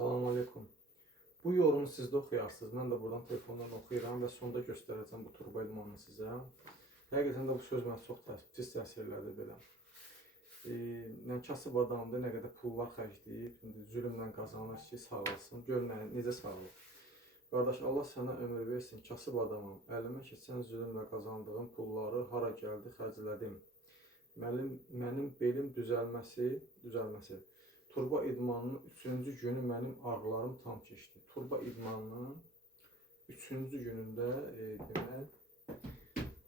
Salam aleykum. Bu yorumu siz də oxuyarsınız. Mən də buradan telefondan oxuyuram və sonda göstərəcəm bu turbo idmanını sizə. Həqiqətən də bu söz mənə çox pis təsir elədi belə. Yəni kasıb adamdır, nə qədər pullar xərcləyib, zülmlə qazanır ki, sağlasın. Gör necə sağlıq. Qardaş, Allah sənə ömür versin, kasıb adamım. Əlimə keçən zülmlə qazandığım pulları hara gəldi, xərclədim. Mənim belim düzəlməsi. Turbo idmanının 3-cü günü mənim ağrılarım tam keçdi. Turbo idmanının 3-cü günündə demək,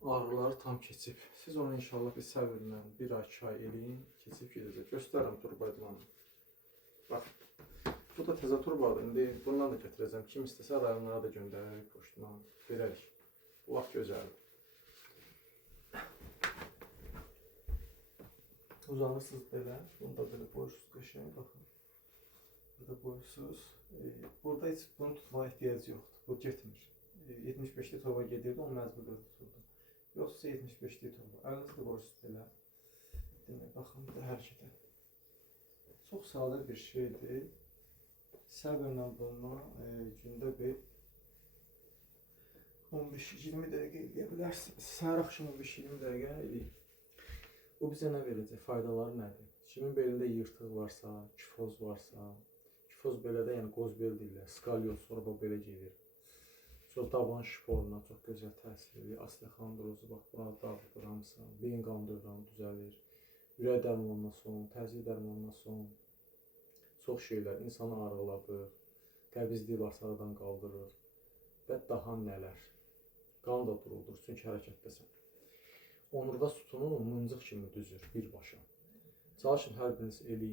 ağrıları tam keçib. Siz onu inşallah bir səbirlə 1 ay, 2 ay eləyin, keçib gedəcək. Göstərirəm turbo idmanını. Bax, bu da təzə turbodur. İndi bundan da gətirəcəm. Kim istəsə rayonlara da göndəririk poçtdan. Verərik. Bu vaxt gözəldir. Uzanırsınız belə, bunu da belə boyursuz qəşəng, baxın. Burada boyursuz. Burada heç bunu tutmağa ehtiyac yoxdur, bu getmir. 75'li turba gedirdi, onu məcbur tuturdu. Yoxsa 75'li turba. Əlinizi də boyursuz belə. Demək, baxın, bir də hərəkətə. Çox sadə bir şeydir. Səbirlə bunu gündə bir 15-20 dəqiqə eləyə bilərsiniz. Səhər axşam 15-20 dəqiqə eləyin. Bu bizə nə verəcək? Faydaları nədir? Kimin belində yırtıq varsa, kifoz varsa, kifoz belədə, yəni qozbel deyirlər, skalyoz, sonra bu belə gedir. Sonra daban şiforuna çox gözəl təsir edir. Osteoxondrozu, bax, burada dağıdır hamısı. Beyin qan dövranı düzəlir. Ürək dərmanına son, təzyiq dərmanına son. Çox şeylər, insanı arıqladır. Qəbizlik varsa aradan qaldırır. Və daha nələr. Qan da duruldur, çünki hərəkətdəsən. Onurğa sütunu mıncıq kimi düzür birbaşa. Çalışın hər biriniz eləyin.